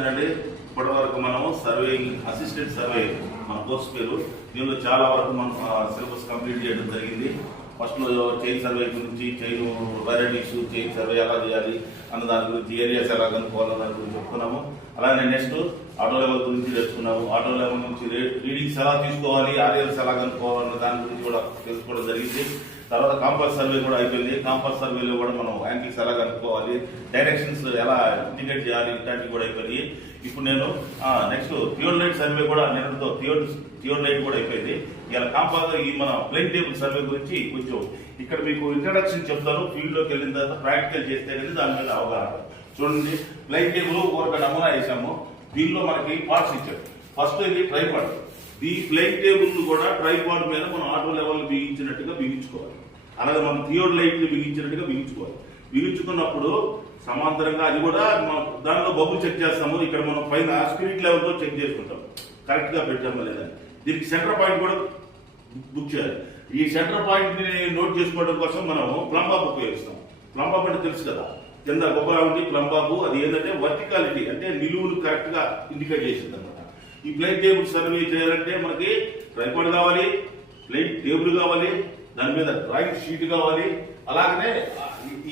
అంటే ఇప్పటివరకు మనం సర్వేయింగ్ అసిస్టెంట్ సర్వే మన కోర్స్ పేరు. దీనిలో చాలా వరకు మనం సిలబస్ కంప్లీట్ చేయడం జరిగింది. ఫస్ట్లో చైన్ సర్వే గురించి, చైన్ వెరైటీస్, చైన్ సర్వే ఎలా చేయాలి అన్న దాని గురించి, ఏరియాస్ ఎలా కనుక్కోవాలన్న దాని గురించి చెప్పుకున్నాము. అలాగే నెక్స్ట్ ఆటో లెవెల్ గురించి తెలుసుకున్నాము. ఆటో లెవెల్ నుంచి రీడింగ్స్ ఎలా తీసుకోవాలి, ఆర్ఎల్స్ ఎలా కనుక్కోవాలన్న దాని గురించి కూడా తెలుసుకోవడం జరిగింది. తర్వాత కాంపాస్ సర్వే కూడా అయిపోయింది. కాంపాస్ సర్వేలో కూడా మనం యాంగిల్స్ ఎలా కనుక్కోవాలి, డైరెక్షన్స్ ఎలా ఇండికేట్ చేయాలి, ఇట్లాంటివి కూడా అయిపోయింది. ఇప్పుడు నేను నెక్స్ట్ థియోలైట్ సర్వే కూడా నిన్నటితో థియోలైట్ కూడా అయిపోయింది. ఇలా కాంపాస్ ఈ మన ప్లేన్ టేబుల్ సర్వే గురించి కొంచెం ఇక్కడ మీకు ఇంట్రడక్షన్ చెప్తాను. ఫీల్డ్లోకి వెళ్ళిన తర్వాత ప్రాక్టికల్ చేస్తే కానీ దాని మీద అవగాహన. చూడండి, ప్లేన్ టేబుల్ ఒక నమూనా వేసాము. దీనిలో మనకి పార్ట్స్ ఇచ్చారు. ఫస్ట్ ఇది ట్రైపాడ్. ఈ ప్లేన్ టేబుల్ కూడా ట్రైపాడ్ మీద మనం ఆటో లెవెల్ బిగించినట్టుగా బిగించుకోవాలి. అలాగే మనం థియోలైట్ బిగించినట్టుగా బిగించుకోవాలి. బిగించుకున్నప్పుడు సమాంతరంగా అది కూడా దానిలో బబుల్ చెక్ చేస్తాము. ఇక్కడ మనం పైన స్పిరిట్ లెవెల్తో చెక్ చేసుకుంటాం కరెక్ట్ గా పెట్టామా లేదని. దీనికి సెంటర్ పాయింట్ కూడా బుక్ చేయాలి. ఈ సెంటర్ పాయింట్ ని నోట్ చేసుకోవడం కోసం మనం ప్లంబాబ్ ఉపయోగిస్తాం. ప్లంబాబ్ అంటే తెలుసు కదా, కింద గొప్పగా ఉండి ప్లంబాబు. అది ఏంటంటే వర్టికాలిటీ, అంటే నిలువును కరెక్ట్ గా ఇండికేట్ చేసింది అనమాట. ఈ ప్లేన్ టేబుల్ సర్వే చేయాలంటే మనకి ట్రైపాడ్ కావాలి, ప్లేన్ టేబుల్ కావాలి, దాని మీద డ్రాయింగ్ షీట్ కావాలి. అలాగనే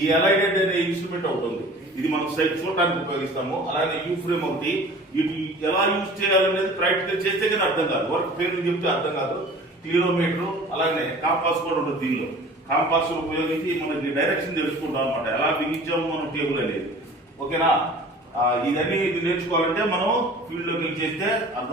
ఈ అలైడెడ్ అనే ఇన్స్ట్రుమెంట్ ఒకటి ఉంది. ఇది మనం సైట్ చూడటానికి ఉపయోగిస్తాము. అలాగే యూ ఫ్రేమ్ ఒకటి. ఇది ఎలా యూజ్ చేయాలనేది ప్రాక్టికల్ చేస్తే కానీ అర్థం కాదు. వర్క్ పేర్లు చెప్తే అర్థం కాదు. కిలోమీటర్, అలాగే కాంపాస్ కూడా ఉంటుంది. దీనిలో కాంపాస్ ఉపయోగించి మనకి డైరెక్షన్ తెలుసుకుంటాం అనమాట, ఎలా బిగించాము మనం టేబుల్ అనేది. ఓకేనా? ఇదన్నీ నేర్చుకోవాలంటే మనం ఫీల్డ్ లోకి వెళ్ళి చేస్తే అర్థం.